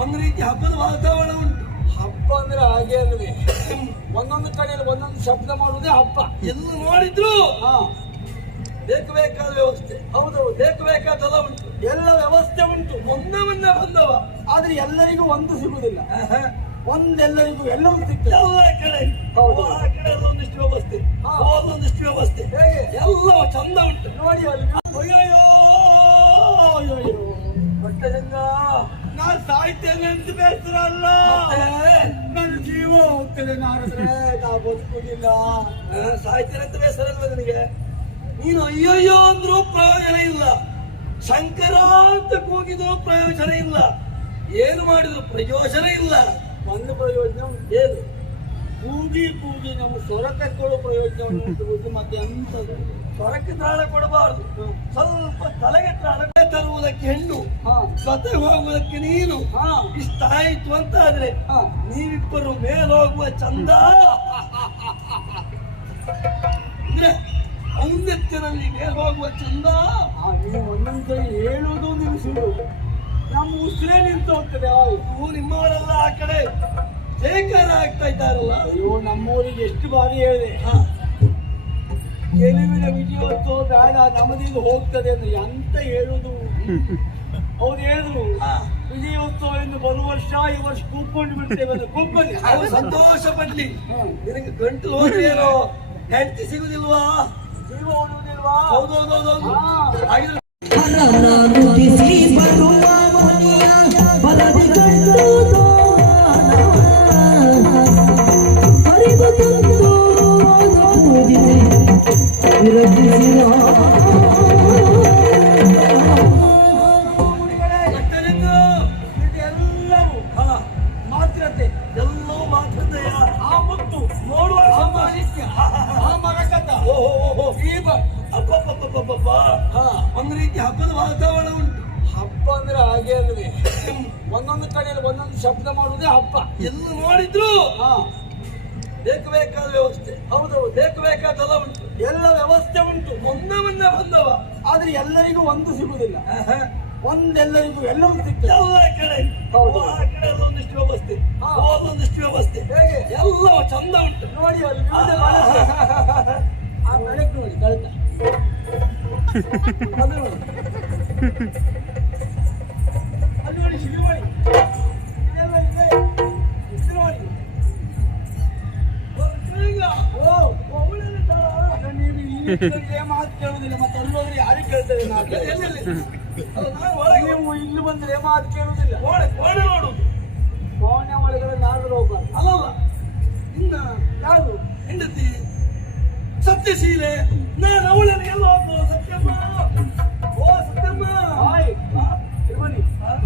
ಒಂದು ರೀತಿ ಹಬ್ಬದ ವಾತಾವರಣ ಉಂಟು. ಹಬ್ಬ ಅಂದ್ರೆ ಹಾಗೆ ಅಲ್ವೇ? ಒಂದೊಂದು ಕಡೆಯಲ್ಲಿ ಒಂದೊಂದು ಶಬ್ದ ಮಾಡುವುದೇ ಹಬ್ಬ. ಎಲ್ಲ ನೋಡಿದ್ರು ಹಾ. ಬೇಕು ಬೇಕಾದ ವ್ಯವಸ್ಥೆ. ಹೌದು. ಬೇಕು ಬೇಕಾದಲ್ಲ ಉಂಟು. ಎಲ್ಲ ವ್ಯವಸ್ಥೆ ಉಂಟು. ಮೊನ್ನೆ ಮೊನ್ನೆ ಬಂದವ. ಆದ್ರೆ ಎಲ್ಲರಿಗೂ ಒಂದು ಸಿಗುದಿಲ್ಲ ಒಂದೆಲ್ಲರಿಗೂ ಎಲ್ಲವೂ ಸಿಗ್ತದೆ ಎಲ್ಲ ಕಡೆ. ಆ ಕಡೆ ಒಂದಿಷ್ಟು ವ್ಯವಸ್ಥೆ. ಹಾ. ಒಂದಿಷ್ಟು ವ್ಯವಸ್ಥೆ? ಎಲ್ಲ ಚಂದ ಉಂಟು. ನೋಡಿ ಅಲ್ಲಿ. ಸಾಯ್ತೇನೆ ಅಂತ ಬೇಸರ ಅಲ್ಲ ಮತ್ತೆ? ನನ್ನ ಜೀವ ಹೋಗ್ತದೆ ನಾ ಬದುಕುದಿಲ್ಲ. ಸಾಯ್ತೇನೆ ಅಂತ ಬೇಸರ ಅಲ್ವ ನಿನಗೆ? ನೀನು ಅಯ್ಯಯ್ಯೋ ಅಂದ್ರೂ ಪ್ರಯೋಜನ ಇಲ್ಲ. ಶಂಕರ ಅಂತ ಕೂಗಿದ್ರು ಪ್ರಯೋಜನ ಇಲ್ಲ. ಏನು ಮಾಡಿದ್ರು ಪ್ರಯೋಜನ ಇಲ್ಲ. ಒಂದು ಪ್ರಯೋಜನ ಏನು? ಕೂಗಿ ಕೂಗಿ ನಾವು ಸ್ವರ ತಕ್ಕೊಳ್ಳೋ ಪ್ರಯೋಜನವನ್ನು ಮತ್ತೆ ಅಂತದ್ದು ಸ್ವರಕ್ಕೆ ತಾಳ ಕೊಡಬಾರದು. ಸ್ವಲ್ಪ ತಲೆಗೆ ತ್ರಾಣ ತರುವುದಕ್ಕೆ ಹೆಣ್ಣು ಹಾ. ಜೊತೆಗೆ ಹೋಗುವುದಕ್ಕೆ ನೀನು. ಹಾ. ಇಷ್ಟ ಆಯ್ತು ಅಂತ ಆದ್ರೆ ಹಾ. ನೀವಿಬ್ಬರು ಮೇಲೋಗುವ ಚಂದ. ಅಂದ್ರೆ ಔನ್ನತ್ಯದಲ್ಲಿ ಮೇಲೋಗುವ ಚಂದ. ನೀವು ಒಂದೊಂದು ಒಂದೊಂದ್ಸರಿ ಹೇಳುವುದು ಸುಳ್ಳು. ನಮ್ಮ ಉಸಿರೇ ನಿಂತು ಹೋಗ್ತದೆ ನೀವು ನಿಮ್ಮವರೆಲ್ಲ ಆ ಕಡೆ. ಜಯಕಾರ ಆಗ್ತಾ ಇದ್ದಾರಲ್ಲ? ಅಯ್ಯೋ ನಮ್ಮೂರಿಗೆ ಎಷ್ಟು ಬಾರಿ ಹೇಳಿದೆ. ಹಾ, ಗೆಲುವಿನ ವಿಜಯೋತ್ಸವ ಬೇಡ ನಮ್ಮದಿಂದ ಹೋಗ್ತದೆ ಅಂತ ಎಂತ ಹೇಳುದು? ಅವ್ರು ಹೇಳಿದ್ರು ಹಾ. ವಿಜಯೋತ್ಸವ ಎಂದು ಬರುವ ವರ್ಷ ಈ ವರ್ಷ ಕೂತ್ಕೊಂಡು ಬಿಡ್ತೇವೆ ಅಂತ. ಅವ್ರು ಸಂತೋಷ ಪಡ್ಲಿ. ನಿನಗೆ ಗಂಟು ಹೋದೇನೋ ಹೆಂಡತಿ ಸಿಗುದಿಲ್ವಾ? ಜೀವ ಹೌದು ಹೌದೌದೌದೌದು ಬರುವ ಒಂದು ರೀತಿ ಹಬ್ಬದ ವಾತಾವರಣ ಉಂಟು. ಹಬ್ಬ ಅಂದ್ರೆ ಹಾಗೆ ಅಲ್ವೇ ಒಂದೊಂದು ಕಡೆಯಲ್ಲಿ ಒಂದೊಂದು ಶಬ್ದ ಮಾಡುವುದೇ ಹಬ್ಬ. ಎಲ್ಲ ನೋಡಿದ್ರು. ಹಾ. ಬೇಕು ಬೇಕಾದ ವ್ಯವಸ್ಥೆ. ಹೌದೌದು ಬೇಕು ಬೇಕಾದಲ್ಲ ಉಂಟು. ಎಲ್ಲ ವ್ಯವಸ್ಥೆ ಉಂಟು. ಒಂದೇ ಒಂದೇ ಬಂದವ. ಆದ್ರೆ ಎಲ್ಲರಿಗೂ ಒಂದು ಸಿಗುದಿಲ್ಲ. ಒಂದೆಲ್ಲರಿಗೂ ಎಲ್ಲವೂ ಸಿಗ್ತದೆ ಎಲ್ಲ ಕಡೆ. ಆ ಕಡೆ ಒಂದಿಷ್ಟು ವ್ಯವಸ್ಥೆ. ಒಂದಿಷ್ಟು ವ್ಯವಸ್ಥೆ. ಹೇಗೆ? ಎಲ್ಲ ಚಂದ ಉಂಟು. ನೋಡಿ ಅಲ್ಲಿ. ಆ ಬೆಳಕು ನೋಡಿ ಕಳತ. ನೀವು ಇಲ್ಲಿ ಬಂದ್ರೆ ಮಾತು ಕೇಳುವುದಿಲ್ಲ ಕೋಣೆ ಕೋಣೆ ನೋಡುದು ಕೋಣೆ ಒಳಗಡೆ ನಾಡು ಹೋಗ್ಬಾರ್ದು ಅಲ್ಲಲ್ಲ ಇನ್ನ ಯಾರು ಹೆಂಡತಿ ಸತ್ಯಶೀಲೆ ನಾನು ಅವಳನ್ನು ಎಲ್ಲ ಹೋಗ್ಬೋದು ಸತ್ಯಮ್ಮ ಓ ಸತ್ಯಮ್ಮ ಹಾಯ್ ಆ? ಬನ್ನಿ ಆ?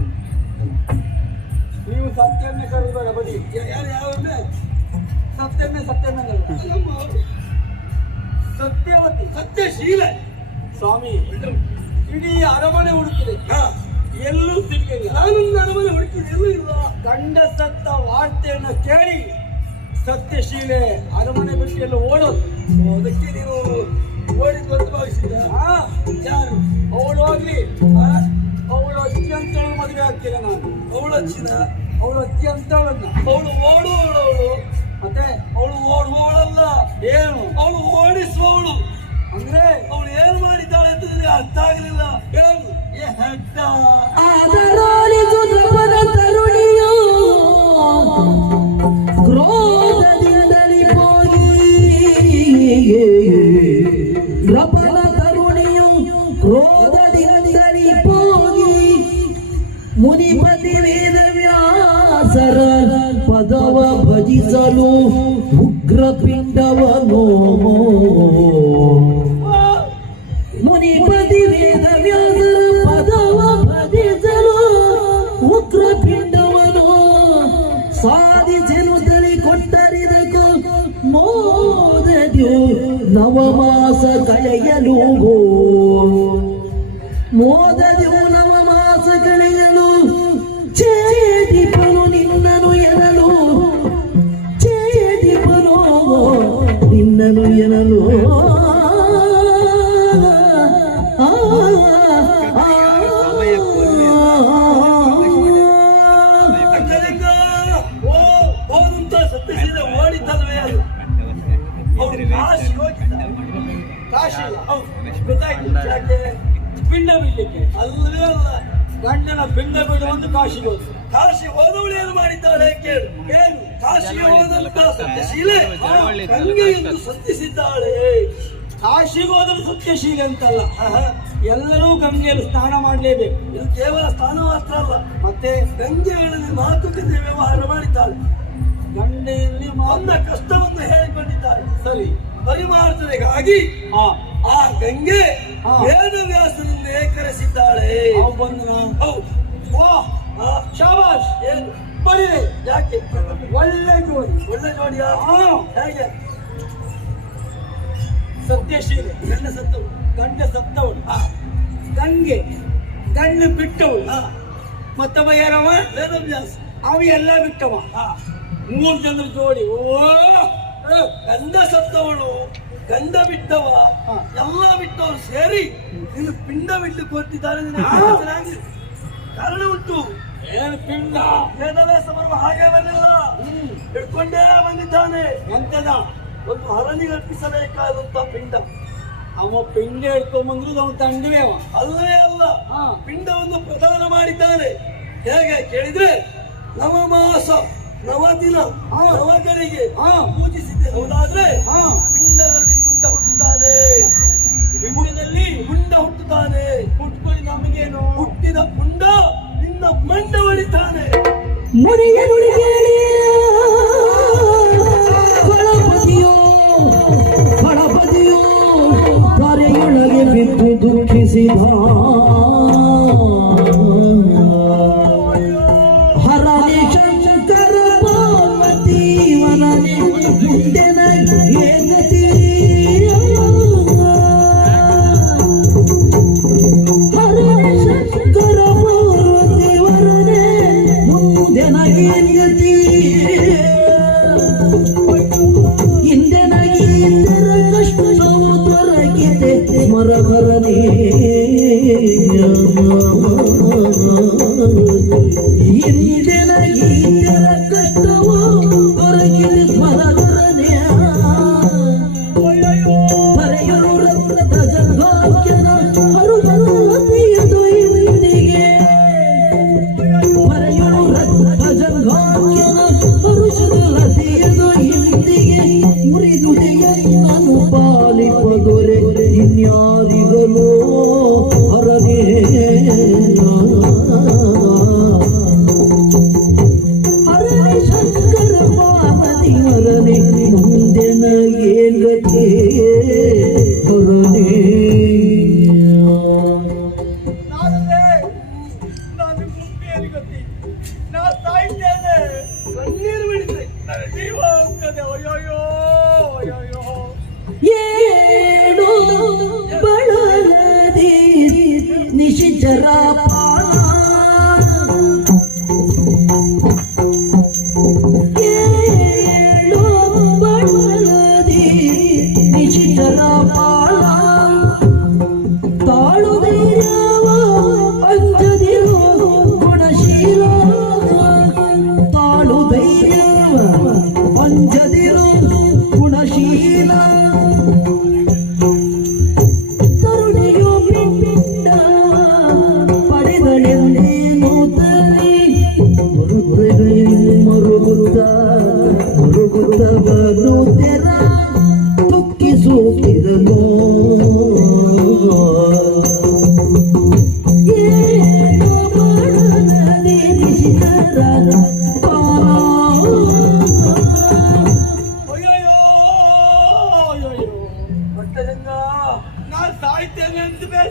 ನೀವು ಸತ್ಯನ್ನೇ ಕರೆದುಬೇಡ ಬನ್ನಿ ಯಾ- ಯಾರು ಯಾವ ಸತ್ಯನ್ನೇ ಸತ್ಯನ್ನೇ ಕರೆದು. ಸತ್ಯವತಿ. ಸತ್ಯಶೀಲೆ. ಸ್ವಾಮಿ ಇಡೀ ಅರಮನೆ ಹುಡುಕಿದೆ ಎಲ್ಲೂ ಸಿಕ್ಕಿಲ್ಲ ನಾನು ಅರಮನೆ ಹುಡುಕಿದೆ ಎಲ್ಲೂ ಇಲ್ಲ. ಗಂಡ ಸತ್ತ ವಾರ್ತೆಯನ್ನು ಕೇಳಿ ಸತ್ಯಶೀಲೆ ಅರಮನೆ ಬಿಟ್ಟು ಎಲ್ಲ ಓಡೋದು. ಅದಕ್ಕೆ ನೀವು ಓಡಿ ಅಂತ ಭಾವಿಸಿದ ಹಾ. ಯಾರು? ಅವಳು ಹೋಗ್ಲಿ? ಅವಳು ಅಜ್ಜಿ ಅಂತವಳು ಮದುವೆ ಆಗ್ತಿಲ್ಲ ನಾನು. ಅವಳು ಹಚ್ಚಿದ ಅವಳು ಅಜ್ಜಿ ಅವಳು ಓಡುವವಳು ಅವಳು ಮತ್ತೆ ಅವಳು ಓಡುವವಳಲ್ಲ. ಏನು? ಅವಳು ಓಡಿಸುವವಳು. ಅಂದ್ರೆ? ಅವಳು ಏನು ಮಾಡಿದ್ದಾಳೆ ಅಂತ ನಿನಗೆ ಅರ್ಥ ಆಗಲಿಲ್ಲ. ಏನು ಏ ಹೆಡ್ಡ ಆದರಾಲಿದು ದ್ರವದ ತರುಣಿಯೋ ಕ್ರೋಧದಿಂದಲಿ ಹೋಗಿ ದ್ರವದ ತರುಣಿಯು ಕ್ರೋಧದಿಂದಲಿ ಹೋಗಿ ಮುನಿಪತಿ ವೇದ ವ್ಯಾಸರ ಪದವ ಭಜಿಸಲು ಉಗ್ರ ಪಿಂಡವನೋ ಮುನಿಪತಿ ವೇದ ವ್ಯಾಸರ ಪದವ ಭಜಿಸಲು ಉಗ್ರ ಪಿಂಡವನು ಸಾಧಿಸಲು ತಲೆ ಕೊಟ್ಟರಿದಕು ಮೋದದ್ಯು ನವಮಾಸ ಕಳೆಯಲು ಮೋದದ್ಯು ನವಮಾಸ ಕಳೆಯಲು ಎನ್ನಲು ಎನ್ನಲು ಪಿಂಡ ಬಿಡ್ಲಿಕ್ಕೆ ಅಲ್ಲವೇ ಅಲ್ಲ ಗಂಡನ ಪಿಂಡ ಬಿಡುವಂತ ಕಾಶಿಗೋಸ್ಕರ ಕಾಶಿ ಹೋದವಳು ಏನು ಮಾಡಿದ್ದಾಳೆ ಕೇಳು ಏನು ಕಾಶಿಗೆ ಹೋದಂತ ಸತ್ಯಶೀಲೆ ಗಂಗೆ ಎಂದು ಸತ್ಯಿಸಿದ್ದಾಳೆ. ಕಾಶಿಗೆ ಹೋದ್ರೆ ಸತ್ಯಶೀಲೆ ಅಂತಲ್ಲ. ಎಲ್ಲರೂ ಗಂಗೆಯಲ್ಲಿ ಸ್ನಾನ ಮಾಡಲೇಬೇಕು. ಇದು ಕೇವಲ ಸ್ಥಾನ ಮಾತ್ರ ಅಲ್ಲ. ಮತ್ತೆ? ಗಂಗೆಗಳಲ್ಲಿ ಮಾತುಕತೆ ವ್ಯವಹಾರ ಮಾಡಿದ್ದಾಳೆ. ಗಂಡೆಯಲ್ಲಿ ಮಾತ್ರ ತನ್ನ ಕಷ್ಟವನ್ನು ಹೇಳಿಕೊಂಡಿದ್ದಾಳೆ. ಸರಿ. ಪರಿಮಾರ್ಜನೆಗಾಗಿ ಆ ಗಂಗೆ ವೇದವ್ಯಾಸದಿಂದ ಏಕರಿಸಿದ್ದಾಳೆ. ಬಂದನ? ಹೌದು. ವಾಹ್ ಶಾಬಾಷ್, ಏನು ಬರೀರಿ ಯಾಕೆ? ಒಳ್ಳೆ ಜೋಡಿ. ಒಳ್ಳೆ ಜೋಡಿಯ? ಹೇಗೆ? ಸತ್ಯಶೀಲೆ, ಗಂಡ ಸತ್ತವು ಗಂಡ ಸತ್ತವಳು. ಗಂಗೆ, ಗಂಡು ಬಿಟ್ಟವಳು. ಮತ್ತೊಬ್ಬ ಯಾರವ ವೇದವ್ಯಾಸ. ಅವ ಎಲ್ಲ ಬಿಟ್ಟವ. ಮೂರು ಜನರ ಜೋಡಿ. ಓ ಗಂಧ ಸತ್ತವಳು ಗಂಧ ಬಿಟ್ಟವ. ಎಲ್ಲ ಬಿಟ್ಟವರು ಸೇರಿ, ನೀನು ಪಿಂಡ ಬಿಟ್ಟು ಕೊಟ್ಟಿದ್ದಾರೆ ನಿನಗೆ ಹಾ. ಚೆನ್ನಾಗಿ ಕಾರಣ ಉಂಟು. ಏನು ಪಿಂಡ? ವೇದವೇ ಬರುವ ಹಾಗೆ ಬರಲಿಲ್ಲ ಹಿಡ್ಕೊಂಡೇ ಬಂದಿದ್ದಾನೆ. ಎಂತದ? ಒಂದು ಹರನಿಗೆ ಅರ್ಪಿಸಬೇಕಾದಂತ ಪಿಂಡ. ಅವ ಪಿಂಡ ಹಿಡ್ಕೊಂಬಂದ್ರು ನಾವು ತಂಡವೇ ಅವ. ಅಲ್ಲವೇ ಅಲ್ಲ. ಪಿಂಡವನ್ನು ಪ್ರದಾನ ಮಾಡಿದ್ದಾನೆ. ಹೇಗೆ ಕೇಳಿದ್ರೆ ನವಮಾಸ ನವದಿನ ದಿನ ನವಗಳಿಗೆ ಹಾ. ಪೂಜಿಸಿದ್ದೆ. ಹೌದಾದ್ರೆ ಹಾ. ಪಿಂಡದಲ್ಲಿ ಪುಂಡ ಹುಟ್ಟಿದ್ದಾನೆ. ಪಿಂಡದಲ್ಲಿ ಪುಂಡ ಹುಟ್ಟುತ್ತಾನೆ ಹುಟ್ಕೊಳ್ಳಿ ನಮಗೇನು? ಹುಟ್ಟಿದ ಮಂಡ ಹೊಡಿತಾನೆ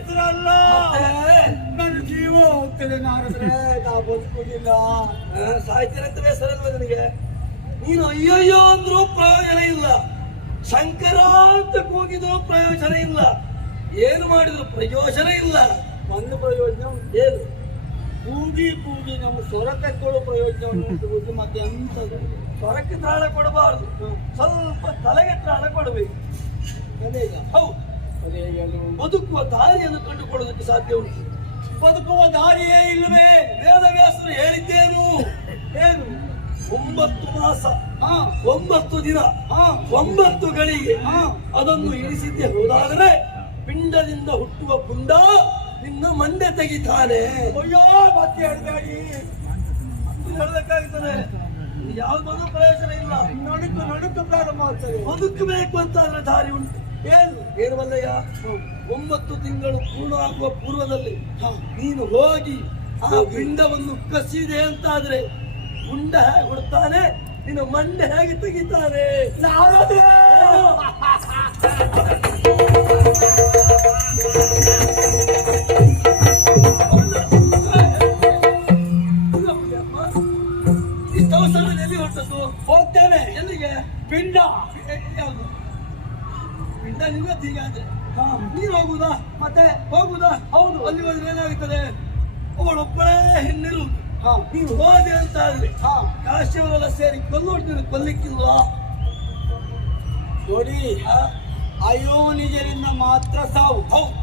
ಮತ್ತೆ? ನನ್ನ ಜೀವ ಹೋಗ್ತದೆ ನಾರದ್ರೆ. ನಾ ಬದುಕುದಿಲ್ಲ. ಸಾಯ್ತೀರಂತ ಹೆಸರಲ್ವ ನನಗೆ? ನೀನು ಅಯ್ಯಯ್ಯೋ ಅಂದ್ರೂ ಪ್ರಯೋಜನ ಇಲ್ಲ. ಶಂಕರ ಅಂತ ಕೂಗಿದ್ರು ಪ್ರಯೋಜನ ಇಲ್ಲ. ಏನು ಮಾಡಿದ್ರು ಪ್ರಯೋಜನ ಇಲ್ಲ. ಒಂದು ಪ್ರಯೋಜನ. ಏನು? ಕೂಗಿ ಕೂಗಿ ನಮ್ಮ ಸ್ವರ ತಕ್ಕೊಳ್ಳೋ ಪ್ರಯೋಜನ ಉಂಟು ಮತ್ತೆ ಅಂತ ಸ್ವರಕ್ಕೆ ತ್ರಾಣ ಕೊಡಬಾರದು. ಸ್ವಲ್ಪ ತಲೆಗೆ ತ್ರಾಣ ಕೊಡಬೇಕು. ಅದೇ ಹೌದು. ಬದುಕುವ ದಾರಿಯನ್ನು ಕಂಡುಕೊಳ್ಳೋದಕ್ಕೆ ಸಾಧ್ಯ ಉಂಟು ಬದುಕುವ ದಾರಿಯೇ ಇಲ್ಲವೇ? ವೇದವ್ಯಾಸರು ಹೇಳಿದ್ದೇನು? ಏನು? ಒಂಬತ್ತು ಮಾಸ ಒಂಬತ್ತು ದಿನ ಒಂಬತ್ತು ಗಳಿಗೆ ಅದನ್ನು ಇಳಿಸಿದ್ದೆ ಹೋದಾದರೆ ಪಿಂಡದಿಂದ ಹುಟ್ಟುವ ಪುಂಡ ನಿನ್ನ ಮಂಡೆ ತೆಗಿತಾನೆ. ಅಯ್ಯೋ ಮತ್ತೆ ಹೇಳ್ಬೇಡಿ ಹೇಳಬೇಕಾಗ್ತದೆ. ಯಾವುದೊಂದು ಪ್ರಯೋಜನ ಇಲ್ಲ. ನಡುಕು ನಡುಕು ಪ್ರಾರಂಭ ಆಗ್ತದೆ. ಬದುಕಬೇಕು ಅಂತ ಅದ್ರ ದಾರಿ ಉಂಟು. ಏನು? ಮಲ್ಲಯ್ಯ? ಒಂಬತ್ತು ತಿಂಗಳು ಪೂರ್ಣ ಆಗುವ ಪೂರ್ವದಲ್ಲಿ ನೀನು ಹೋಗಿ ಆ ಬಿಂಡವನ್ನು ಕಸಿದೆ ಅಂತಾದ್ರೆ ಗುಂಡ ಹೇಗೆ ಹೊಡ್ತಾನೆ ನಿನ್ನ ಮಂಡೆ ಹೇಗೆ ತೆಗಿತಾನೆ? ಮತ್ತೆ ಹೋಗುದಾ? ಹೌದು. ಅಲ್ಲಿ ಹೋದ್ರೆ ಏನಾಗುತ್ತದೆ ಅವಳೊಬ್ಬಳೇ ಹೆಣ್ಣಿರು ಹಾ. ನೀನು ಹೋದೆ ಅಂತ ಆದ್ರೆ ಹಾ. ಕಾಶ್ಯವರೆಲ್ಲ ಸೇರಿ ಕೊಲ್ಲೋಡ್ತೀನಿ ಕೊಲ್ಲಿಕ್ಕಿಲ್ವಾ? ನೋಡಿ ಅಯೋನಿಜರಿಂದ ಮಾತ್ರ ಸಾವು. ಹೌದು.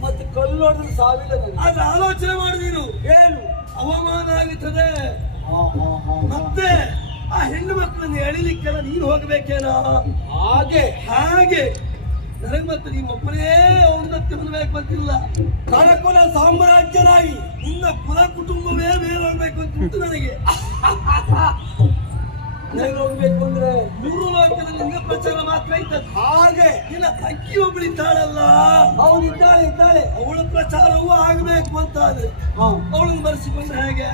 ಮತ್ತೆ ಕಲ್ಲೋಡಿದ್ರೆ ಸಾವಿಲ್ಲ ಅದು ಆದ್ರೆ ಆಲೋಚನೆ ಮಾಡು ನೀನು. ಏನು? ಅವಮಾನ ಆಗುತ್ತದೆ. ಮತ್ತೆ ಆ ಹೆಣ್ಣು ಮಕ್ಕಳನ್ನು ಎಳಿಲಿಕ್ಕೆಲ್ಲ ನೀನು ಹೋಗ್ಬೇಕೇನಾ? ಹಾಗೆ. ಹಾಗೆ. ನನಗೆ ಮತ್ತೆ ನೀವೊಬ್ಬನೇ ಔನ್ನತ್ಯ ಹೊಂದಬೇಕು ಅಂತಿಲ್ಲ. ಕಳಕುಲ ಸಾಮ್ರಾಜ್ಯನಾಗಿ ನಿನ್ನ ಕುಲ ಕುಟುಂಬವೇ ಮೇಲೆ ಹೋಗ್ಬೇಕು ಅಂತ ಉಂಟು ನನಗೆ. ಹೋಗ್ಬೇಕು ಅಂದ್ರೆ ಮೂರು ಲೋಕದಲ್ಲಿ ನಿನ್ನ ಪ್ರಚಾರ ಮಾತ್ರ ಇದ್ದದ್ದು. ಹಾಗೆ. ನಿನ್ನ ತಂಗಿ ಒಬ್ಬಳಿದ್ದಾಳಲ್ಲ ಹೌದು ಇದ್ದಾಳೆ ಇದ್ದಾಳೆ. ಅವಳ ಪ್ರಚಾರವೂ ಆಗಬೇಕು ಅಂತ ಅವಳು ಅವಳನ್ನು ಬರೆಸಿಕೊಂಡ್ರೆ ಹೇಗೆ?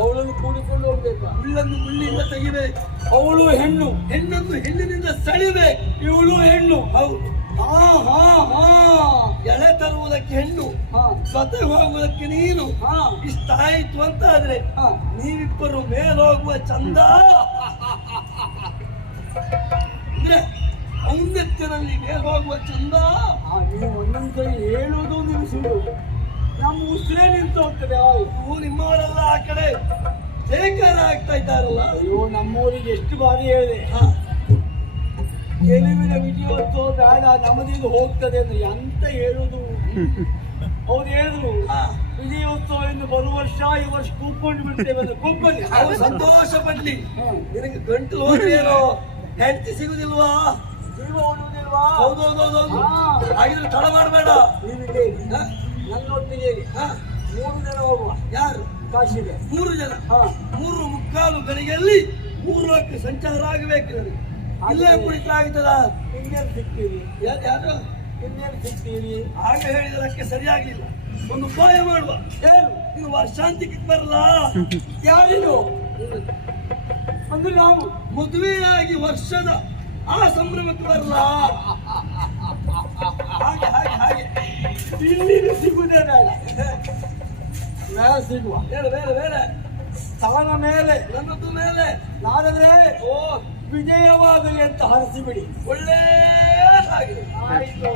ಅವಳನ್ನು ಕೂಡಿಕೊಂಡು ಹೋಗ್ಬೇಕು. ಮುಳ್ಳನ್ನು ಮುಳ್ಳಿಂದ ತೆಗಿಬೇಕು. ಅವಳು ಹೆಣ್ಣು. ಹೆಣ್ಣನ್ನು ಹೆಣ್ಣಿನಿಂದ ಸೆಳಿಬೇಕು. ಇವಳು ಹೆಣ್ಣು. ಹೌದು. ಹಾ ಹಾ ಹಾ. ಎಳೆ ತರುವುದಕ್ಕೆ ಹೆಣ್ಣು. ಸ್ವತಃ ಹೋಗುವುದಕ್ಕೆ ನೀನು. ಹಾ. ಇಷ್ಟ ಆಯ್ತು ಅಂತ ಆದ್ರೆ ಹಾ. ನೀವಿಬ್ಬರು ಮೇಲೋಗುವ ಚಂದ. ಅಂದ್ರೆ ಔನ್ನತ್ಯದಲ್ಲಿ ಮೇಲೋಗುವ ಚಂದ. ನೀವು ಒಂದೊಂದು ಕೈ ಹೇಳುವುದು ಸುಳ್ಳು. ನಮ್ಮ ಉಸಿರೇ ನಿಂತು ಹೋಗ್ತದೆ ನೀವು ನಿಮ್ಮವರೆಲ್ಲ ಆ ಕಡೆ ಜಯಕಾರ ಆಗ್ತಾ ಇದ್ದಾರಲ್ಲ. ಅಯ್ಯೋ ನಮ್ಮೂರಿಗೆ ಎಷ್ಟು ಬಾರಿ ಹೇಳಿದೆ. ಗೆಲುವಿನ ವಿಜಯೋತ್ಸವ ಬೇಡ ನಮ್ಮದಿದು ಹೋಗ್ತದೆ ಅಂದ್ರೆ ಎಂತ ಹೇಳುದು? ಅವ್ರು ಹೇಳಿದ್ರು. ವಿಜಯೋತ್ಸವ ಎಂದು ಬರುವ ವರ್ಷ ಈ ವರ್ಷ ಕೂತ್ಕೊಂಡು ಬಿಡ್ತೇವೆ ಅಂತ. ಕೂತ್ಕೊಳ್ಳಿ. ಅವ್ರು ಸಂತೋಷ ಪಡ್ಲಿ. ನಿನಗೆ ಗಂಟು ಹೋದ್ರೇನೋ ಹೆಂಡತಿ ಸಿಗುದಿಲ್ವಾ? ಜೀವ ಉಳಿದಿಲ್ವಾ ಹೌದೌದೌದೌದು ಹೌದು ಹಾಗಿದ್ರೆ ತಡ ಮಾಡಬೇಡ. ಇರಿ. ನನ್ನೊಟ್ಟಿಗೆ. ಮೂರು ಜನ ಹೋಗುವ. ಯಾರು? ಕಾಶಿಗೆ. ಮೂರು ಜನ. ಹಾ. ಮೂರು ಮುಕ್ಕಾಲು ಗಳಿಗೆಯಲ್ಲಿ ಮೂರು ಲಕ್ಷ ಸಂಚಾರ ಆಗಬೇಕು ನನಗೆ. ಅಲ್ಲೇ ಕುಳಿತಾಗ್ತದ ಇನ್ನೇನು ಸಿಗ್ತೀರಿ? ಯಾರು ಯಾರು? ಇನ್ನೇನು ಸಿಗ್ತೀರಿ? ಆಗ ಹೇಳಿದಕ್ಕೆ ಸರಿಯಾಗ್ಲಿಲ್ಲ ಒಂದು ಉಪಾಯ ಮಾಡುವ. ಏನು ನೀನು ವರ್ಷಾಂತಿಗೆ ಬರಲ್ಲ ಯಾರಿದು? ಅಂದ್ರೆ ನಾವು ಮದುವೆಯಾಗಿ ವರ್ಷದ ಆ ಸಂಭ್ರಮಕ್ಕೆ ಬರಲ್ಲ ಹಾಗೆ ಹಾಗೆ ಹಾಗೆ. ಇಲ್ಲಿ ಸಿಗುದೇ ಬೇಡ ಮೇಲೆ ಸಿಗುವ ಬೇಡ ಬೇಡ ಬೇಡ ಸ್ಥಾನ ಮೇಲೆ ನನ್ನದು ಮೇಲೆ ನಾನಂದ್ರೆ ಓ ವಿಜಯವಾಗಲಿ ಅಂತ ಹರಿಸಿಬಿಡಿ ಒಳ್ಳೆ ಹಾಗೆ ಆಯ್ತು